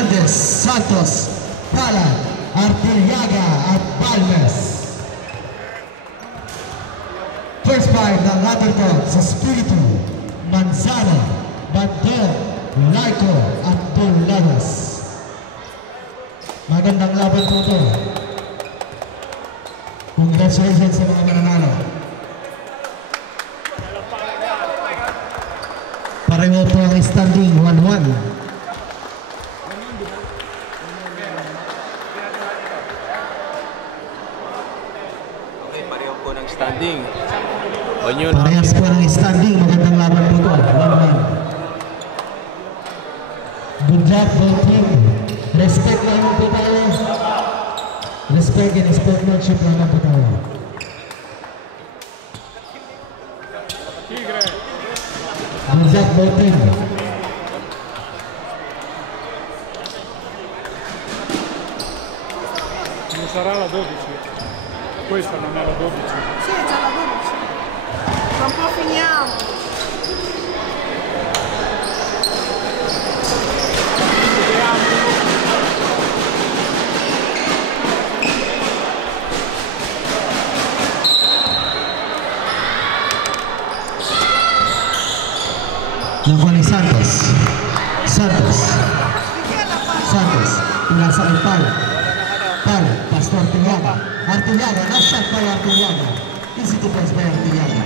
Hernandez, Santos, Palad, Artiliaga at Balmes. First five ng underdogs sa Espiritu, Manzano, Bandong, Laiko at Buladas. Magandang laban po ito. Congratulations sa mga mananalo. Pareho po ang standing 1-1. Okay, pareho po ng standing. Parehas po ng standing. Magandang laban po ito. 1-1. Good job, both team. Respect lang po tayo. Respect and sportsmanship lang po tayo. Good job, both team. Non sarà la 12. Questa non è la 12. Sì, è già la 12. Tra un po' finiamo. Nakuha ni Santos. Santos. Pinasa kay Pal. Pasto Artiliaga. Artiliaga, nice shot by Artiliaga. Easy defense by Artiliaga.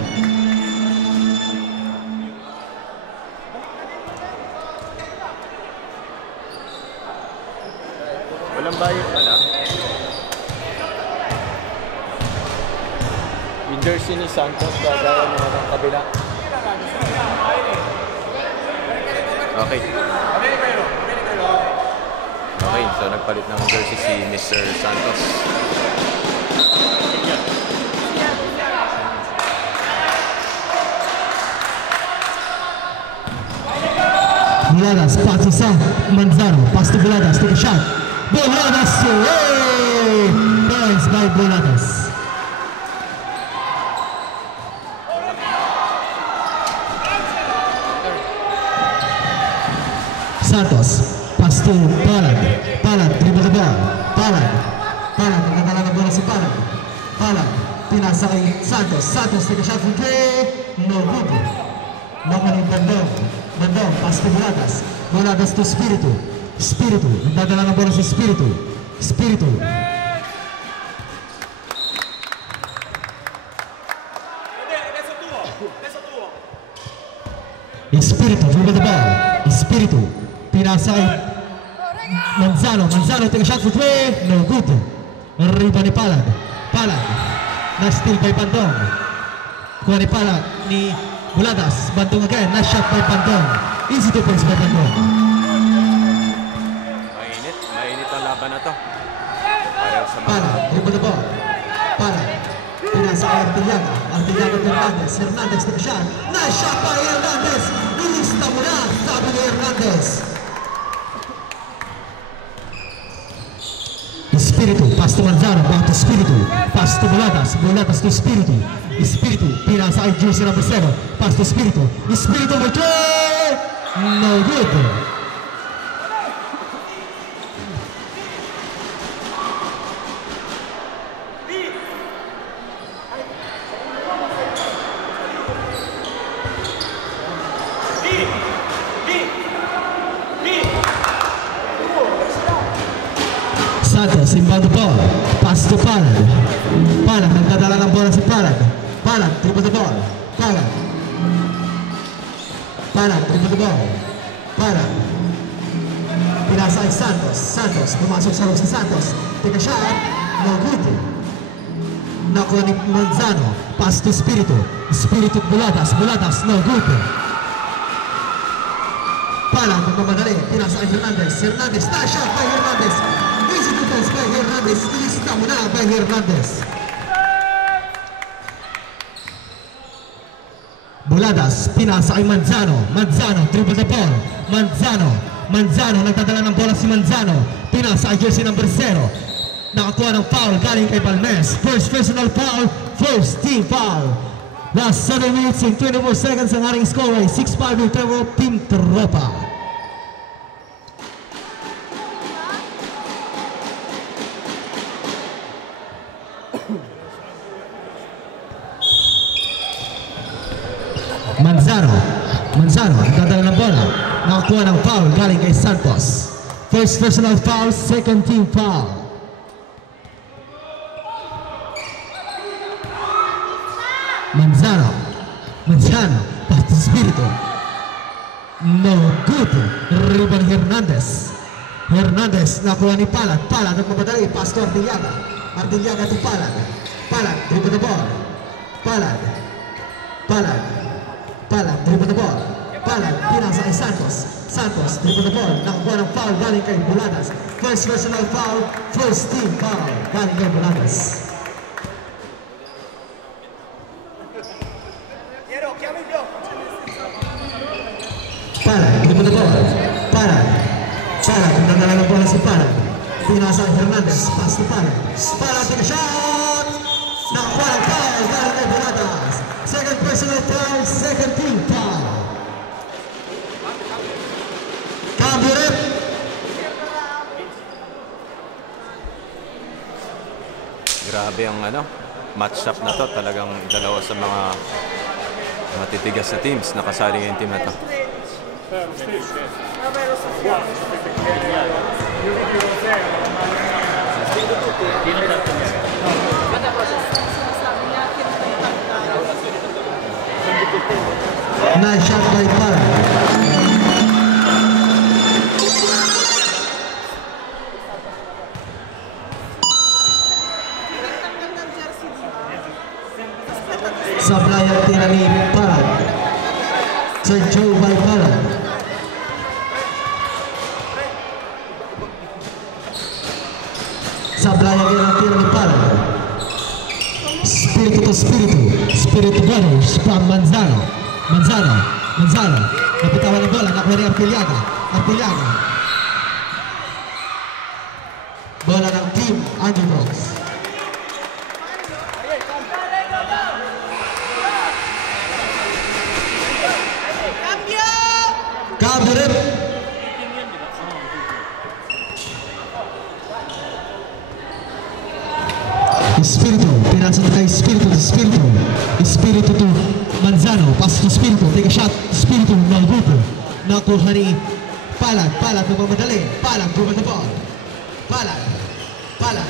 Walang bayad pala. Yung jersey ni Santos, gagaya naman ng kabila. Okay. Okay, so nagpalit ng jersey si Mr. Santos. Buladas, pass to Manzano, pass to Buladas, take a shot. Buladas, hey! Points by Buladas. Santos, pass to Palad. Palad, dribble the ball. Palad, nagkakala ng bola si Palad. Palad, pinasa kay Santos. Santos, take a shot from three. No good. Nakuha ni Bandong. Bandong, pass to Buladas. Buladas to Espiritu. Espiritu, nagdadala ng bola si Espiritu. Espiritu. Espiritu, dribble the ball. Espiritu. Pinasa kay Manzano. Manzano, take a shot for three. No good. Riba ni Palad. Palad. Na-steal by Bandong. Kuha ni Palad ni Buladas. Bandong again. Na-shot by Bandong. Easy defense by Bandong. Mainit ang laban na to. Pareho sa mga... Palad, dribble the ball. Palad. Pinasa kay Artiliaga. Artiliaga to Hernandez. Hernandez, take a shot. Na-shot by Hernandez. Nilista mo na. Sabi ni Hernandez. Espiritu, pass to Manzano, back to Espiritu, pass to Buladas, Buladas to Espiritu, Espiritu, pinasa kay jersey number 7, pass to Espiritu, Espiritu for three, no good. Santos, inbound the ball. Pass to Palad. Palad, nagdadala ng bola si Palad. Palad, dribble the ball. Palad. Palad, dribble the ball. Palad. Pinasa kay Santos. Santos, pumasok sa loob si Santos. Take a shot. No good. Nakuha ni Manzano. Pass to Espiritu. Espiritu Buladas. Buladas, no good. Palad, nagmamadali. Pinasa kay Hernandez. Hernandez, na shot by Hernandez. Easy defense by Hernandez. Ilista mo na by Hernandez. Buladas, pinasa kay Manzano. Manzano, dribble the ball. Manzano, nagdadala ng bola si Manzano. Pinasa kay jersey number 0. Nakakuha ng foul galing kay Balmes. First personal foul, first team foul. Last 7 minutes and 24 seconds ang ating score ay 6-5 in favor of Team Tropa. Manzano. Manzano, nagdadala ng bola. Nakakuha ng foul galing kay Santos. First personal foul, second team foul. Manzano. Manzano, pass to Espiritu. No good. Rebound Hernandez. Hernandez, nakuha ni Palad. Palad, nagmamadali. Pass to Artiliaga. Artiliaga to Palad. Palad, dribble the ball. Palad. Palad. Palad, dribble the ball. Palad, pinasa kay Santos. Santos, dribble the ball. Nakakuha ng foul galing kay Buladas. First personal foul, first team foul galing kay Buladas. Palad, dribble the ball. Palad. Palad, nagdadala ng bola si Palad. Pinasa kay Hernandez. Pass to Palad. Palad, take a shot! Nakakuha ng foul galing kay Buladas. Second personal foul, second team foul. Cambio rep. Grabe ang match-up na to. Talagang dalawa sa mga matitigas na teams. Nakasali yung team na to. Nice shot by Palad. Sablay ang tira ni Palad. Sergio by Palad. Sablay ang tira ni Palad. Espiritu to Espiritu. Espiritu Brothers from Manzano. Manzano. Manzano. Napitawan ng bola. Nakuha ni Artiliaga. Artiliaga. Bola ng team Underdogs. Cambio rep. Espiritu, pinasa na kay Espiritu, Espiritu. Espiritu to Manzano, pass to Espiritu, take a shot, Espiritu, no good. Nakuha ni Palad, Palad nagmamadali, Palad, dribble the ball. Palad, Palad,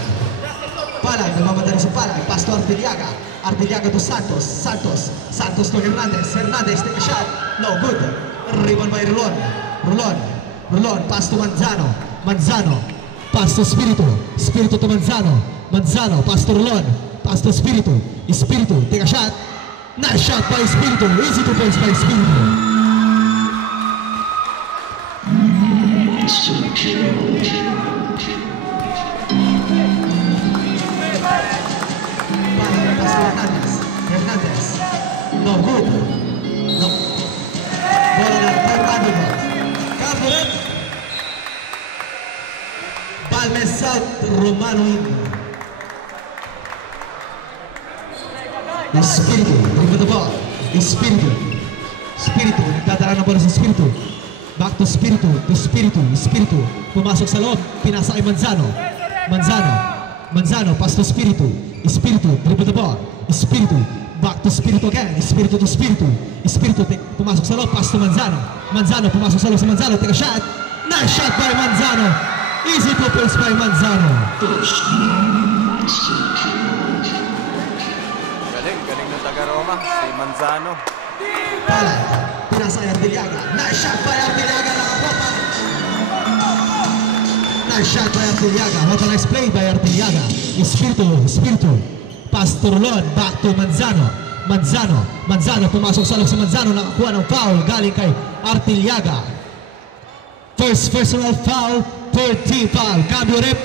Palad, nagmamadali si Palad, pass to Artiliaga. Artiliaga to Santos, Santos, Santos to Hernandez, Hernandez, take a shot, no good. Rebound by Rolon, Rolon, Rolon, pass to Manzano, Manzano, pass to Espiritu, Espiritu to Manzano, Manzano, pass to Rolon, pass to Espiritu, Espiritu, take a shot, nice shot by Espiritu, easy to pass by Espiritu. Pass to Hernandez, Hernandez, no good, no. Bola ng third underdog. Kapulit. Balmes South, Romano Indio. Espiritu, dribble the ball. Espiritu. Espiritu, nagdadala ng bola sa Espiritu. Back to Espiritu, to Espiritu, Espiritu. Pumasok sa loob, pinasa kay Manzano. Manzano, Manzano, pass to Espiritu. Espiritu, dribble the ball. Espiritu, back to Espiritu again. Espiritu to Espiritu. Espiritu, pumasok sa loob, pass to Manzano. Manzano, pumasok sa loob sa Manzano. Take a shot. Nice shot by Manzano. Easy to pass by Manzano. Galing na taga-Roma, si Manzano. Palad, pinasa kay Artiliaga. Nice shot by Artiliaga. Nakakuha. Nice shot by Artiliaga. What a nice play by Artiliaga. Espiritu, Espiritu. Pass to Rolon, back to Manzano. Manzano, Manzano, pumasok sa loob si Manzano, nakakuha ng foul galing kay Artiliaga. First personal foul, third team foul. Cambio rep.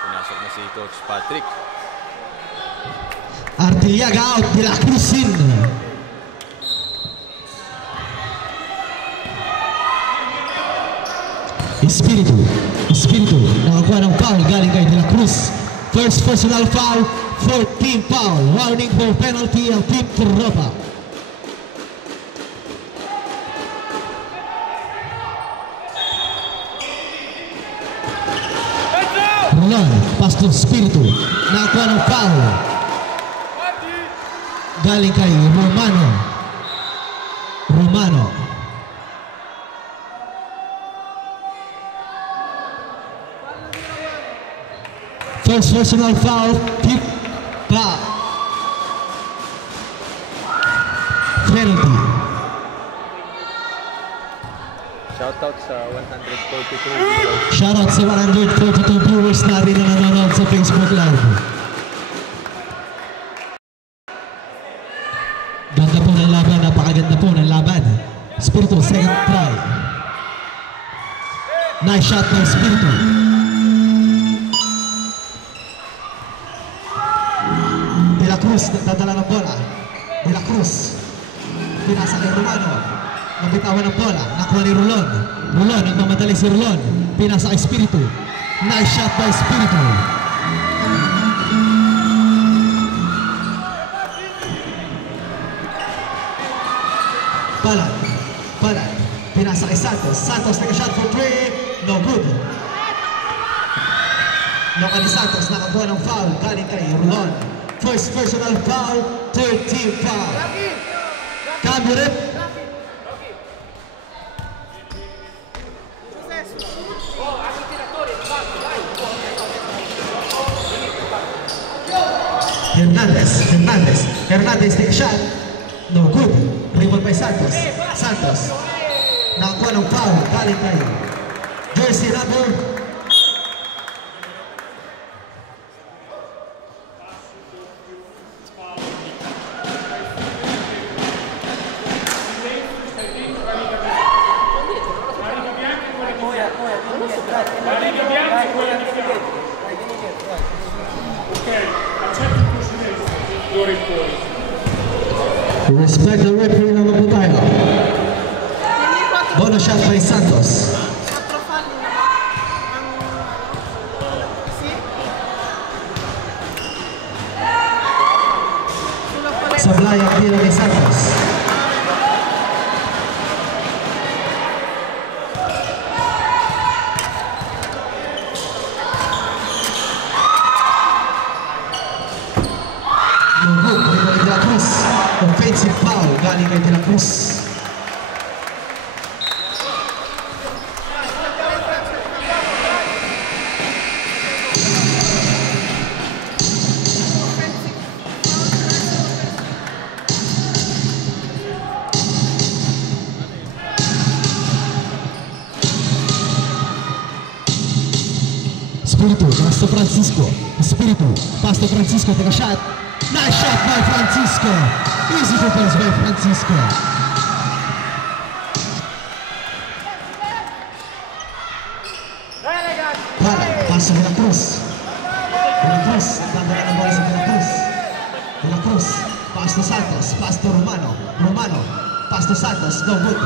Pinasok na si Coach Patrick. Artiliaga out, De La Cruz in. Espiritu, Espiritu, nakakuha ng foul galing kay De La Cruz. First personal foul, fourth team foul. Warning for penalty ang Team Tropa. Rolon, pass to Espiritu. Nakakuha ng foul. galing kay Romano. First personal foul, keep back. Penalty. Shoutout sa 142. Shoutout sa 142 viewers natin na nanonood sa Facebook Live. Ganda po ng laban, napakaganda po ng laban. Espiritu, second try. Nice shot by Espiritu. De La Cruz, dadala ng bola. De La Cruz. Pinasa kay Romano. Nabitawan ng bola. Nakuha ni Rolon. Rolon, nagmamadali si Rolon. Pinasa kay Espiritu. Nice shot by Espiritu. Palad. Pinasa kay Santos. Santos nag-shot for 3. No good. Loka ni Santos nakakuha ng foul. Galing kay Rolon. First personal foul. Third team foul. Cambio rep. Hernandez take a shot. No good. Rebound by Santos. Nakakuha ng foul. Galing kay jersey number 2. Respect the referee naman po tayo. Bonus shot by Santos. Sablay ang tiro ni Santos. Offensive foul galing kay De La Cruz. Espiritu, pass to Francisco, take a shot. Nice shot by Francisco. Easy defense by Francisco. Pass to De La Cruz. Nagdadala ng bola sa De La Cruz. Pass to Santos. Pass to Romano. Pass to Santos. No good.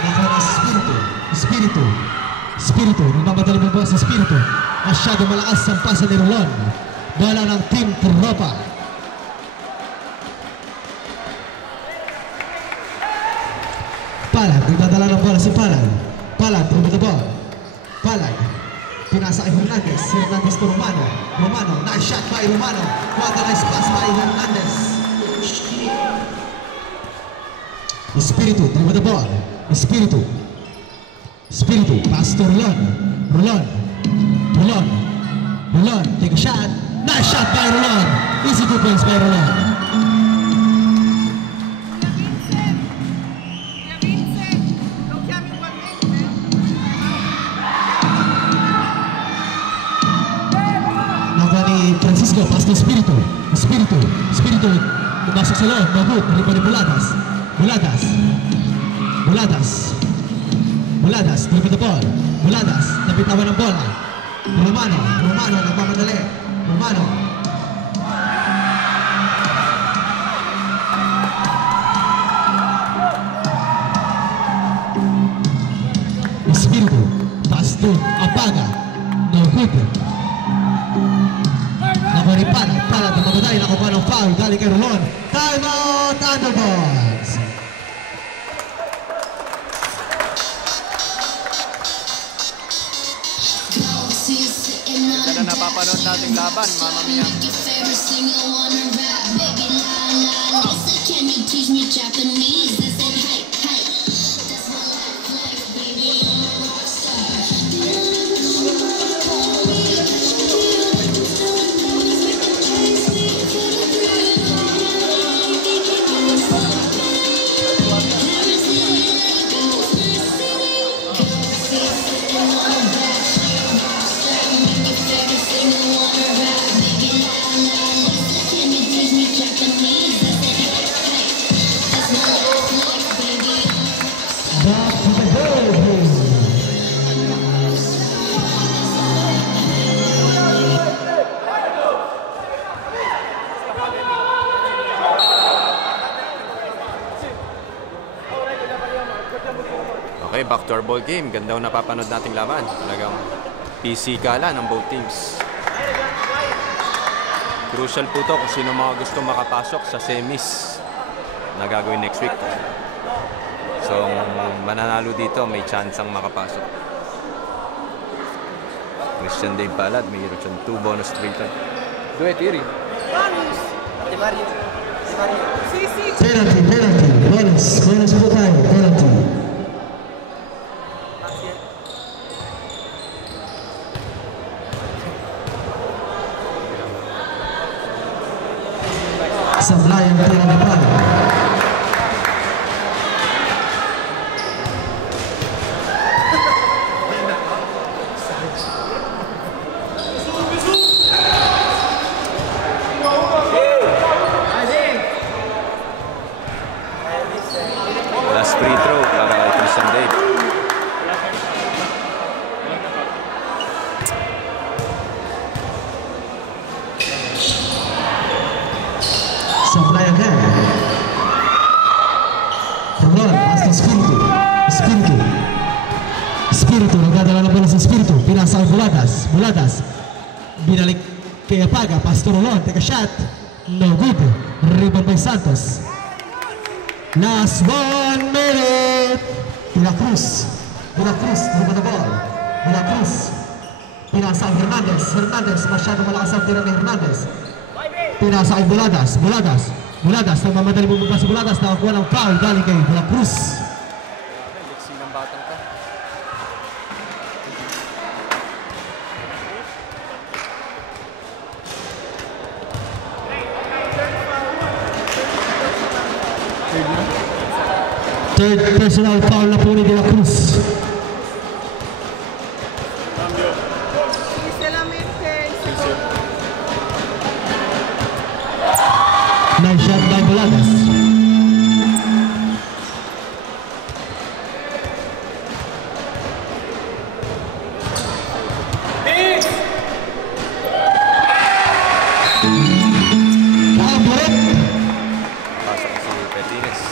Nakuha na si Espiritu. Nagmamadali ng bola sa Espiritu. Masyado malakas ang pasa ni Rolon. Bola ng Team Tropa. Palad, nagdadala ng bola si Palad. Through the ball. Palad. Pinasa kay Hernandez. Hernandez to Romano. Nice shot by Romano. What a nice pass by Hernandez. Espiritu, through the ball. Espiritu, pass to Rolon, take a shot. Nice shot by Rolon. Easy defense by Rolon. Nakuha ni Francisco, pass to Espiritu, pumasok sa loob, mabut, nalipan ni Buladas, flip the ball. Buladas, nabitawan ng bola. Romano, nagmamadali. Romano. Espiritu, pass to Apaga. No good. Nakuha ni Palad, nagmamadali, nakuha ng foul. Galing kay Rolon. Time out, Thunderbolts. Napapanood nating laban, Mamma Mia. favorite singer wanna rap, baby la la Lisa, can you teach me Japanese? I said hype, hype. That's my life like, baby, I'm a rock star. Okay, back to our ball game. Ganda ang napapanood nating laban. Talagang pisikala ng both teams. Crucial po to kung sino mga gusto makapasok sa semis na gagawin next week. So, mananalo dito, may chance ang makapasok. Christian Dave Palad, may hero siyang 2 bonus straight. Duet, Iri. Penalty. Bonus po tayo. Penalty. Sablay ang tira ng Palad. Last free throw para kay Christian Dave. Sablay again. Rolon, pass to Espiritu, nagdadala ng bola sa Espiritu. Pinasa ang Buladas. Binalik kay Apaga. Pass to Rolon, take a shot. No good. Rebound by Santos. Last 1 minute. De La Cruz, rebound the ball. De La Cruz. Pinasa ang Hernandez, masyado malakas ang tira ni Hernandez. Pinasa kay Buladas, nagmamadali bumaba si Buladas, nakakuha ng foul galing kay De La Cruz. Liksi ng batang ka. Third personal foul na po ni De La Cruz. Nice shot by Buladas. Pasok si Petines.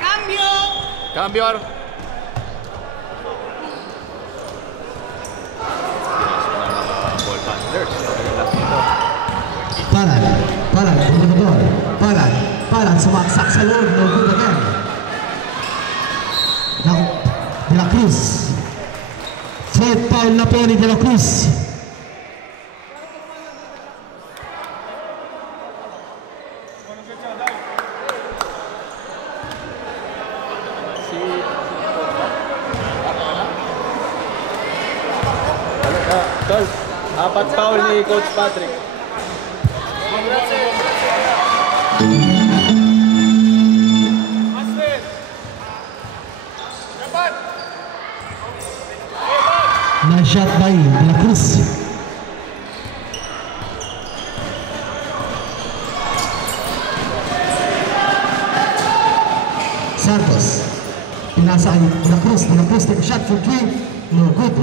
Cambio! Cambio! Pinasok ng mga ball handlers. Palad, sumaksak sa loob, no good again. De La Cruz. Fourth foul na po ni De La Cruz. Tol, 4 foul ni Coach Patrick. Nice shot by De La Cruz. Santos. Pinasa kay De La Cruz. De La Cruz take a shot for 3. No good.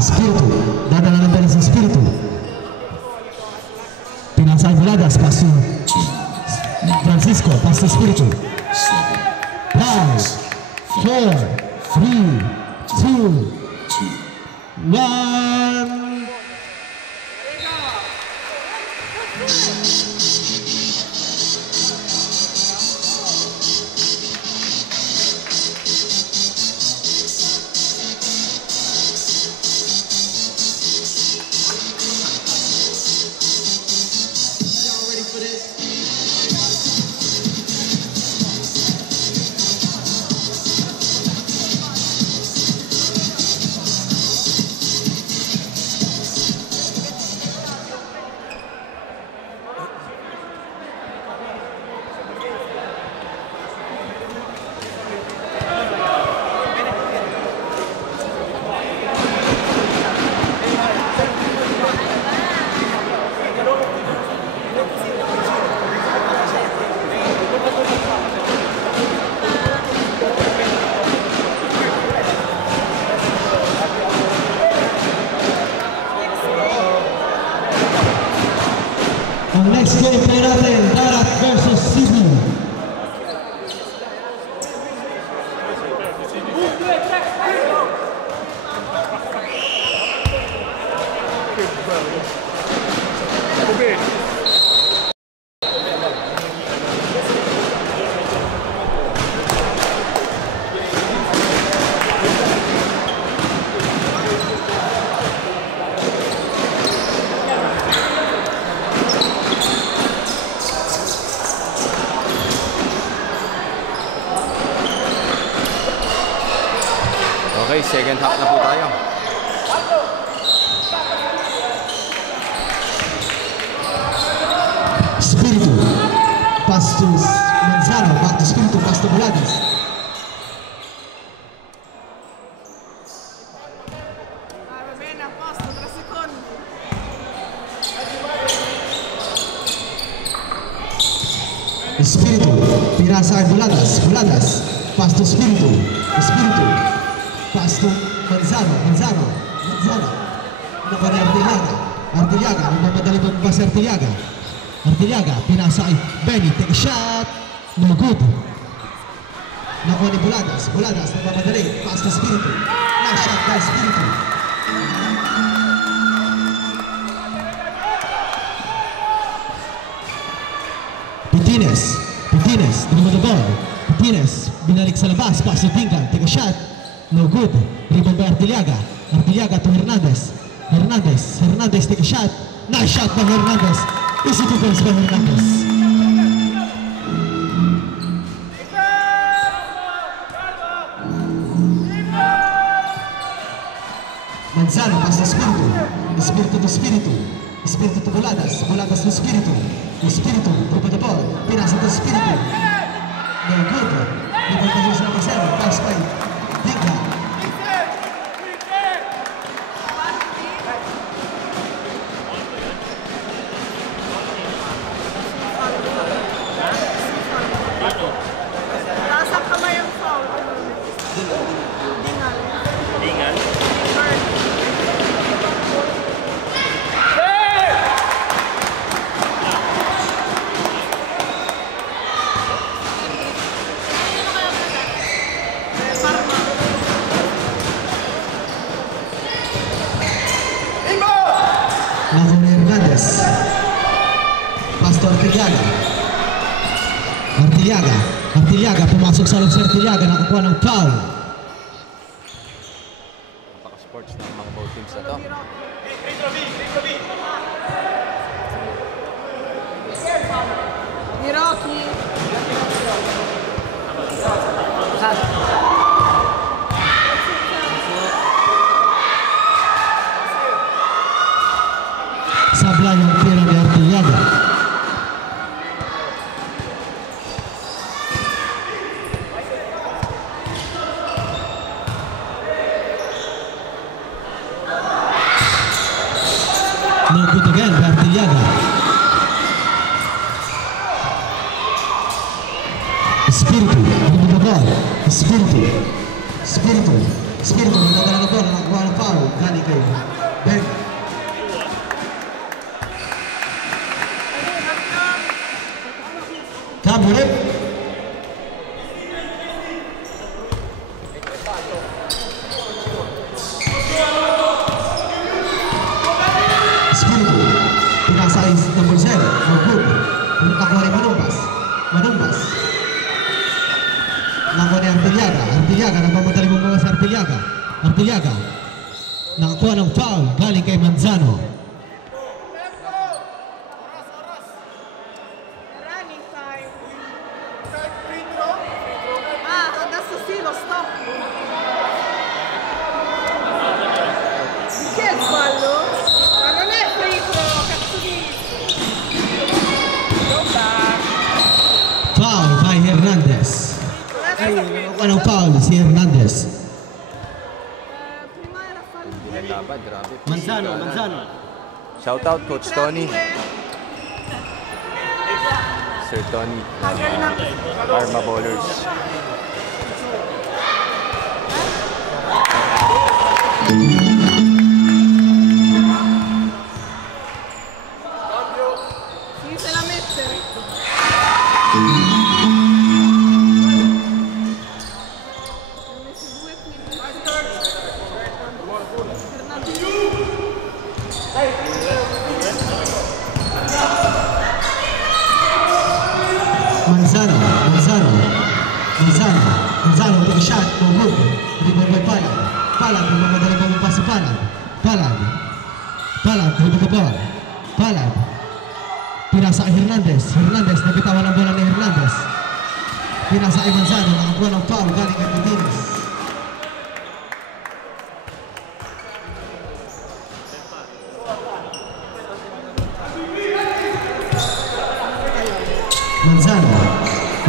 Espiritu. Dadala ng bola sa Espiritu. Pinasa kay Buladas. Pass to Francisco. Pass to Espiritu. 5, 4, 3, 2, 1. Ang next gameplay natin, Darat versus Cebu. Okay, second half na po tayo. Espiritu, pass to Manzano, back to Espiritu, pass to Buladas. Va bene, a posto, 3 secondi. Espiritu, pinasa kay Buladas, Buladas, pass to Espiritu, Espiritu, pass to Manzano, Manzano, Manzano. Nakuha ni Artiliaga, Artiliaga, nagmamadali pa ba si Artiliaga? Artiliaga, pinasa kay Benny, take a shot, no good. Nakuha ni Buladas, Buladas, nagmamadali, pass to Espiritu, nice shot by Espiritu. Pitines, Pitines, dribble the ball. Pitines, binalik sa labas, pass to Tingan, take a shot, no good. Rebound by Artiliaga, Artiliaga to Hernandez, Hernandez, Hernandez take a shot, nice shot by Hernandez. Easy defense by Hernandez. Manzano, pass to Espiritu, Espiritu to Espiritu, Espiritu to Buladas, Buladas to Espiritu, Espiritu, dribble the ball, pinasa to Espiritu. No good. Rebound by Jose Marcelo, pass by Tingan. Taas ang kamay ang foul. Dingal. Nakuha ni Hernandez. Pass to Artiliaga. Artiliaga. Artiliaga, pumasok sa loob si Artiliaga, nakakuha ng foul. Napaka-sports ng mga both teams na to. Di Rocky. Sablay ang tira ni Artiliaga. No good again by Artiliaga. Espiritu, dribble the ball. Espiritu, Espiritu, Espiritu, nagdala ng ball, nakakuha ng foul. Galing kay Ben. Kaburit. Espiritu, pinasa kay number 0, no good. Nakuha ni Manumbas, Manumbas. Nakuha ni Artiliaga, Artiliaga, nagmamadali mo mga sa Artiliaga. Artiliaga, nakakuha ng foul, galing kay Manzano. Running time. Free throw? Ah, adesso sì, lo stop. Che è il fallo? Ma non è free throw, cazzo di... Foul by Hernandez. Nakakuha ng foul si Hernandez. Prima era fallo di... Laban, grabe. Manzano, Manzano. Shout out Coach Tony. Sir Tony. Arma Bowlers. Sì, Manzano, take a shot, no good. Rebound by Palad. Palad, magmadali pa mong pass si Palad. Palad, dribble the ball. Palad. Pinasa kay Hernandez. Hernandez, nabitawan ang bola ni Hernandez. Pinasa kay Manzano, nakakuha ng foul, galing kay Medines.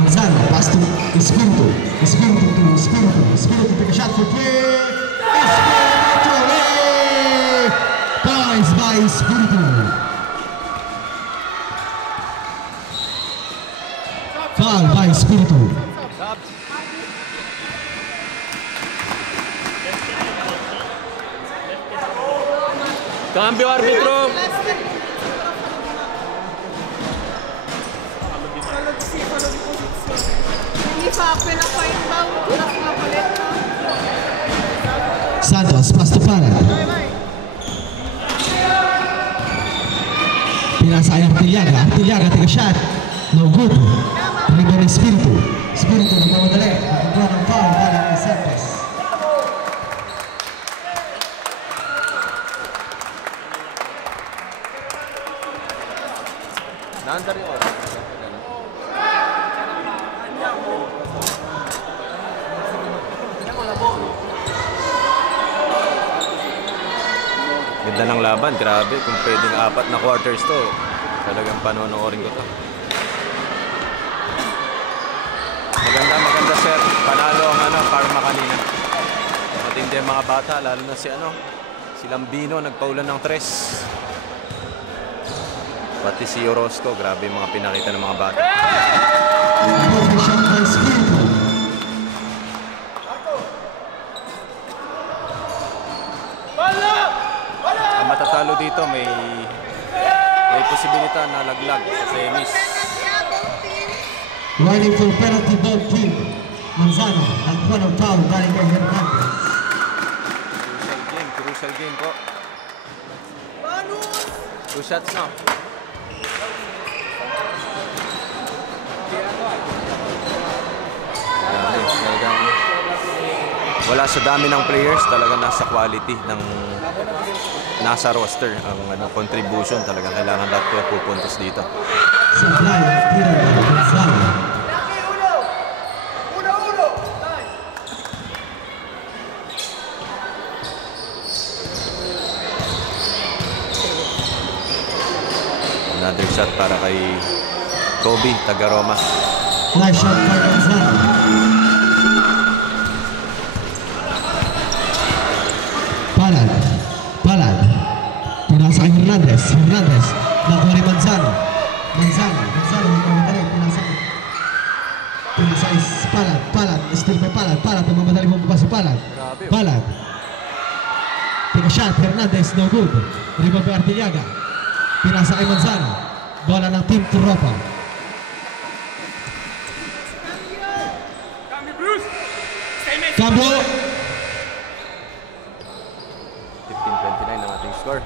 Manzano, pass to Espiritu, take a shot for three. Espiritu, points by Espiritu. Foul by Espiritu. Cambio arbitro. Santos, pass to Palad. Pinasa ay Artillaga, take a shot. No good. Rebound Espiritu, nagmamadali. Nakakuha ng foul, galing kay Santos. Naandar yung oras. Ganda ng laban, grabe. Kung pwedeng 4 na quarters to, talagang panonoorin ko to. Maganda sir. Panalo ang Parma kanina. Matindi ang mga bata, lalo na si Lambino, nagpaulan ng 3. Pati si Orozco, grabe yung mga pinakita ng mga bata. Ang matatalo dito may posibilidad na laglag sa semis. Riding for penalty ball kick. Manzano, nagkuha ng foul, galing kay Hernandez. Crucial game po. 2 shots na. Wala sa dami ng players, talaga nasa quality ng nasa roster ang contribution, talaga kailangan lahat ko pupuntos dito. Another shot para kay Kobe, taga Roma. Nice shot by Manzano. Palad. Pinasa kay Hernandez. Nakuha ni Manzano. Magmamadali. Pinasa kay Palad. Still by Palad. Magmamadali mo pa si Palad. Take a shot. Hernandez, no good. Rebound by Artillaga. Pinasa kay Manzano. Bola ng Team Tropa. Cambio. 15-29 ang ating score.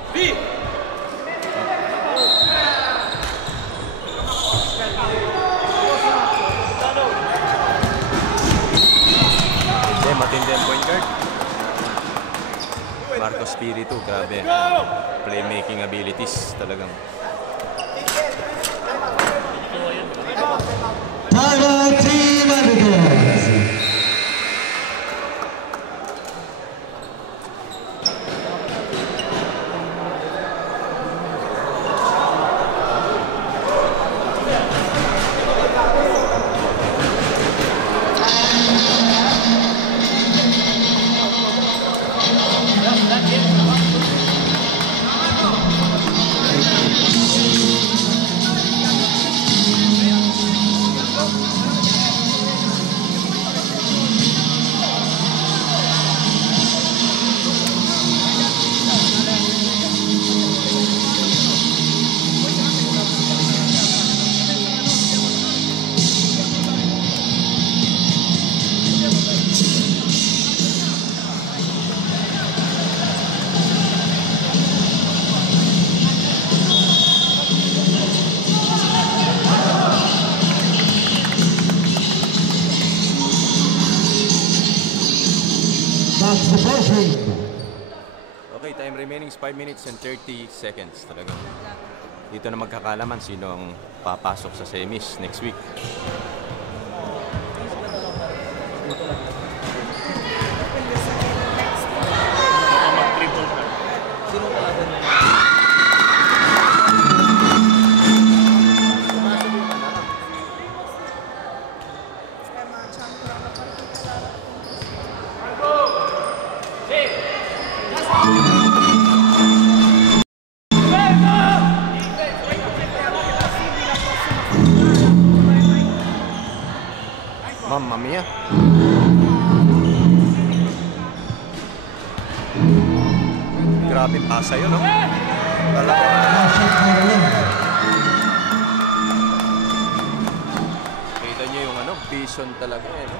Matindi ang point guard. Marco Espiritu, grabe. Playmaking abilities talagang. Tiger Team Underdogs. Okay, time remaining is 5 minutes and 30 seconds talaga. Dito na magkakalaman sino ang papasok sa semis next week. Mamma mia. Grabe pasa yun, no? Kita nyo yung ano, vision talaga eh.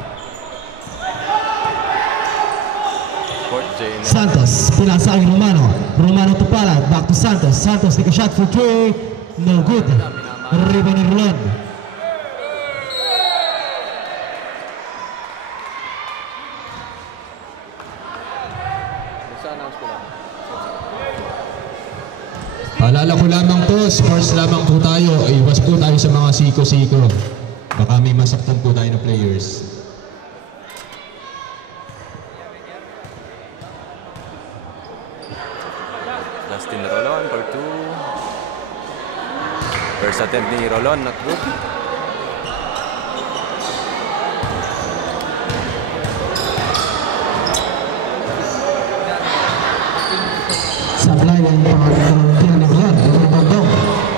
Court Jane. Santos, pinasa ay Romano. Romano to Palad, back to Santos. Santos take a shot for 3. No good. Rebound ni Rolon. Alala ko lamang po, sports lamang po tayo. Iwas po tayo sa mga siko-siko. Baka may masaktan po tayo na players. Justin Rolon for 2. First attempt ni Rolon, not good. Sablay ang pinag-tira ni Rolon. Rebound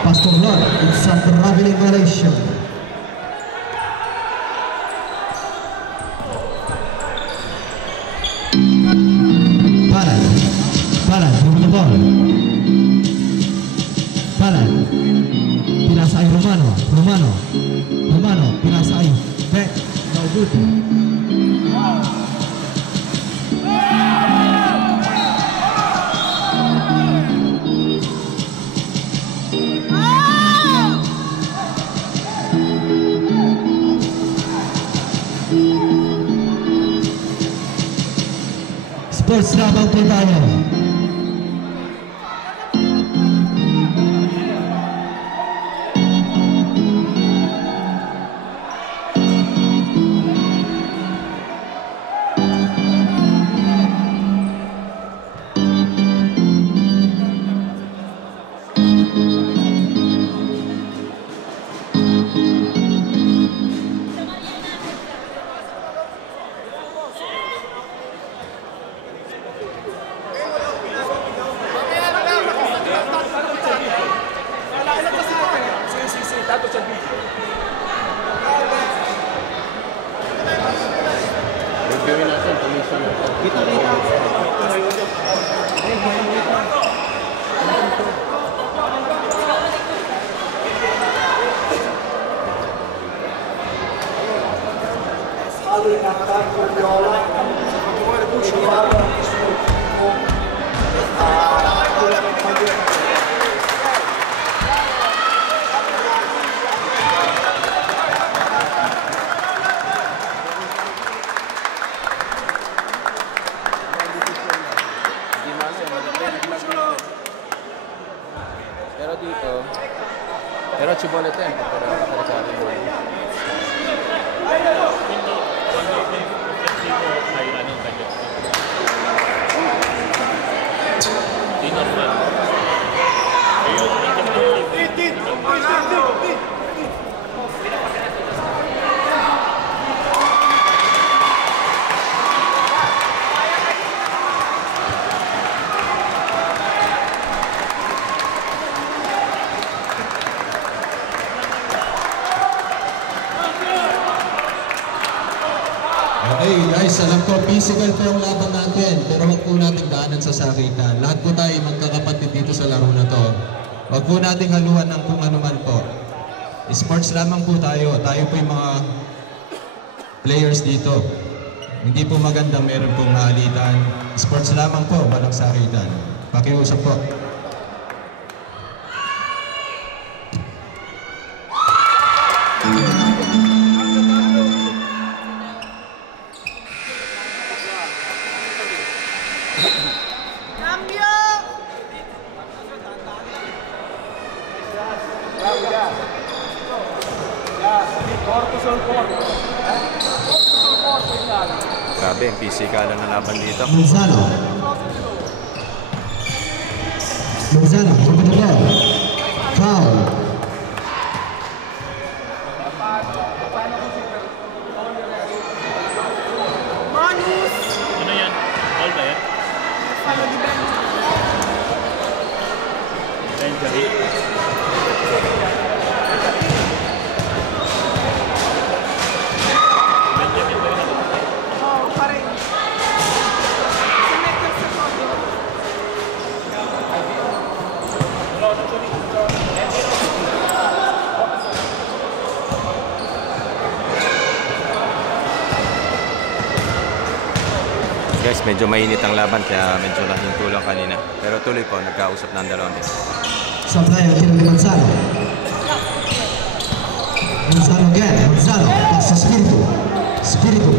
Pastor Rolon. It's a traveling violation. Palad, dribble the ball. Palad. Pinasa ay Romano. Romano, pinasa ay Beck. No good. Sports lamang po tayo. Però ci vuole tempo per caricare il line. Okay guys, alam ko physical po ang laban natin, pero wag po nating daanan sa sakitan. Lahat po tayo magkakapatid dito sa laro na to. Wag po nating haluan ng kung ano man po. Sports lamang po tayo. Tayo po yung mga players dito. Hindi po magandang meron pong maalitan. Sports lamang po, walang sakitan. Pakiusap po. Cambio! Grabe, ang physical na laban dito. Manzano. Manzano, dribble the ball. Foul. Manus! Ano yan? All ba yan? Follow the bench. Benjari. Oh, pa rin. Connected sa podium. Guys, medyo mainit ang laban kaya medyo nahinto lang kanina. Pero tuloy po, nagkausap na ang dalawang din. Sampaio, tiro ni Manzano. Manzano again. Manzano. Pass to Spiritu. Spiritu.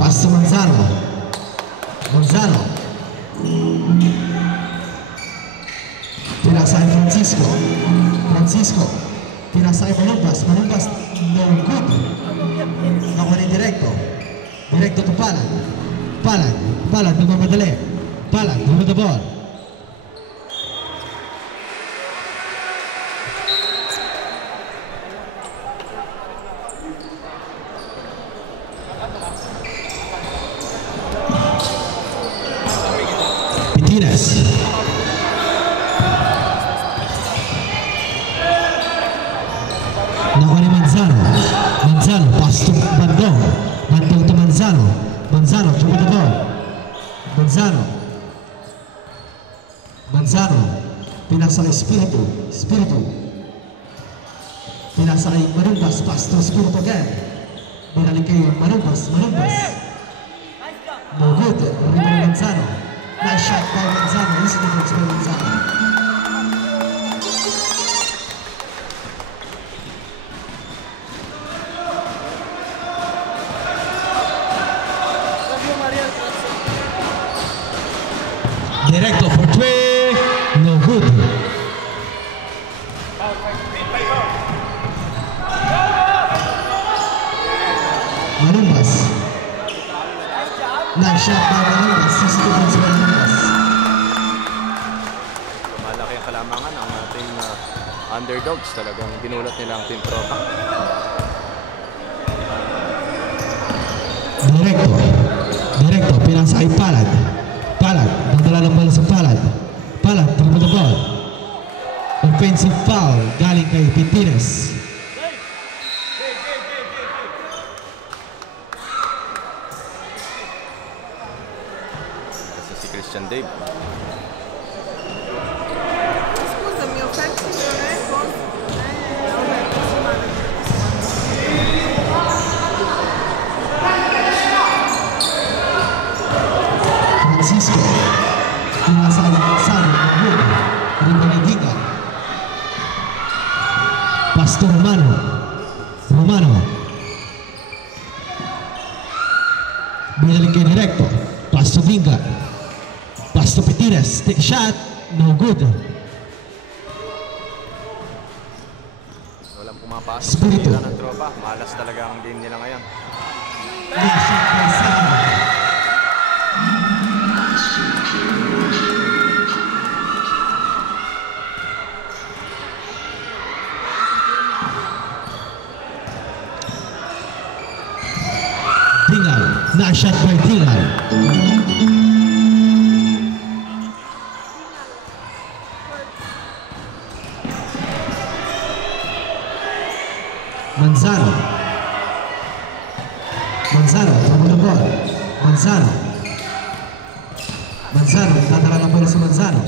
Pass to Manzano. Manzano. Pinasay Francisco. Francisco. Pinasay Manumbas. Manumbas. No good. Nakuha ni Directo. Directo to Palad. Palad. Palad. Nagmamadali. Palad. With the ball. Pitinas. Nakuha ni Manzano. Manzano, pass to Bandong. Bandong to Manzano. Manzano, dribble the ball. Manzano. Manzano. Pinasa kay Spiritu. Spiritu. Pinasa kay Manumbas. Pass to Spiritu again. Binalik kay Manumbas. Manumbas. No good. Rito ni Manzano. Nice shot by Manzano. Easy defense by Manzano. Directo for three. No good. Manumbas. Nice shot by Manumbas. 6 defense by Manumbas. Malaki ang kalamangan ng ating underdogs. Talagang ginulat nila ang Team Tropa. Directo. Directo. Pinasa kay Palad. Palad. Nagdala ng bola sa Palad. Palad. Dribble the ball. Offensive foul. Galing kay Pintines. Kasi si Christian Dave. Scusami, offensive non è con... vabbè, posso male. Francisco. Pinasa kay Manzano. No good. Dribble ni Diga. Pass to Romano. Romano. Binalik kay Directo. Pass to Dinga. Pass to Pitinas. Take shot. No good. Walang pumapasok sa Spiritu. nila ng Tropa. Malas talaga ang game nila ngayon. Nice shot by Sano. Dingal. Nice shot by Dingal. Manzano. Manzano, dribble the ball. Manzano. Manzano, tatala ng bola si Manzano.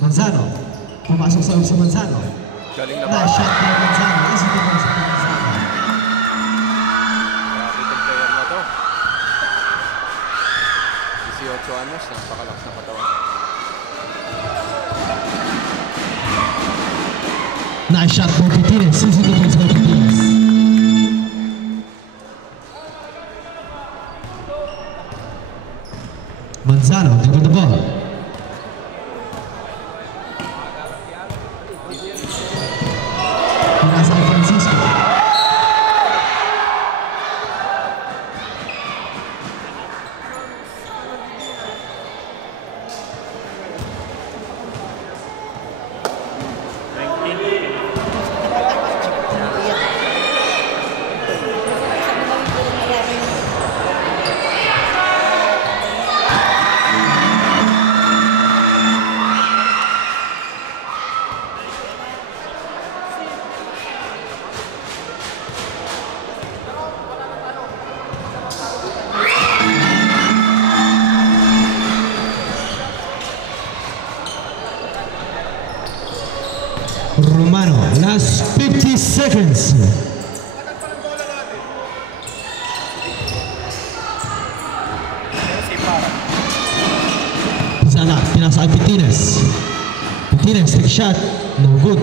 Manzano. Pumasok sa loob si Manzano. Galing na Nice shot by Manzano. Easy defense by Manzano. Grabe itong player na to. 18 anyos, napakalakas na katawan. Nice shot by Pitinas. Easy defense by Pitinas. Manzano, dribble the ball. Pinasa kay Francisco. Last 50 seconds. Pinasa kay Pitines. Pitines, take a shot. No good.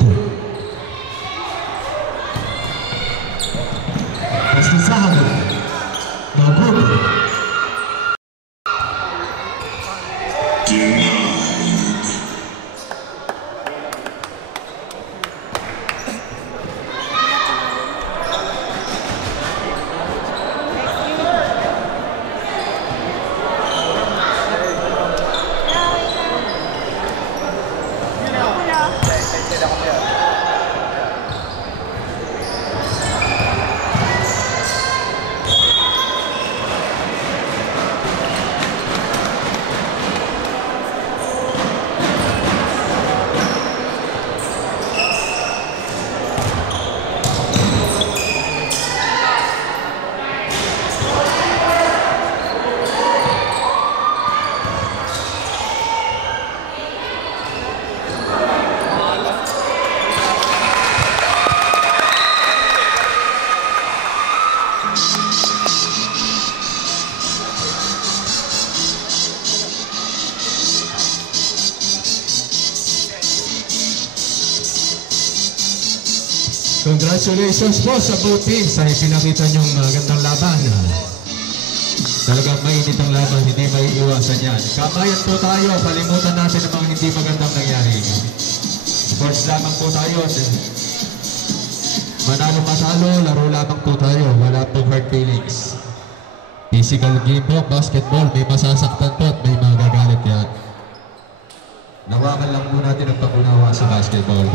Justin Sahag. No good. Congratulations po sa both teams sa ipinakita niyong magandang laban. Talagang mainit ang laban, hindi maiiwasan yan. Kamayan po tayo, kalimutan natin ang mga hindi magandang nangyari. Sports lamang po tayo. Manalo matalo, laro lamang po tayo. Wala pong hard feelings. Physical game po, basketball, may masasaktan po at may magagalit yan. Nawakan lang po natin ang pag-unawa sa basketball.